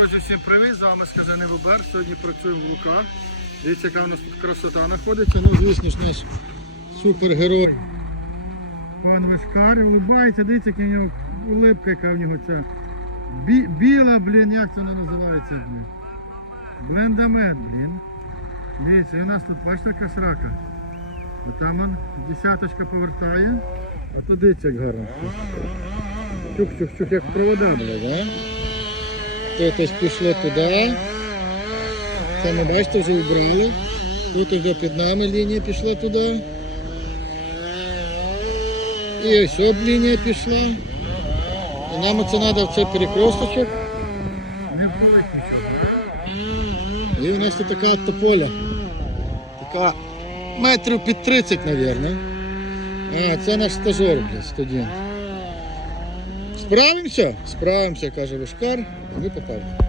Друзі, всім привіт! З вами сказаний Вибер. Сьогодні працюємо в Луках. Дивіться, яка у нас тут красота знаходиться. Ну, звісно ж, наш супергерой. Пан Вишкар улибається, дивіться, яка в нього улипка, яка в нього ця. Бі, біла, блін, як це вона називається, блін. Блендамет, блін. Дивіться, і у нас тут бачите яка срака. Отам он десяточка повертає. А то дивіться, як гарно. Чух-чух-чух, як провода, блядь, а? Тут ось пішло туди. Це ми бачите, вже вбрали. Тут вже під нами лінія пішла туди. І ось об лінія пішла. І нам це треба в цей перекресточок. Не вбили І у нас тут така тополя. Така метрів під 30, мабуть. А, це наш стажер, блядь, студент. Справимося? Справимося, каже Лушкар, І ми попали.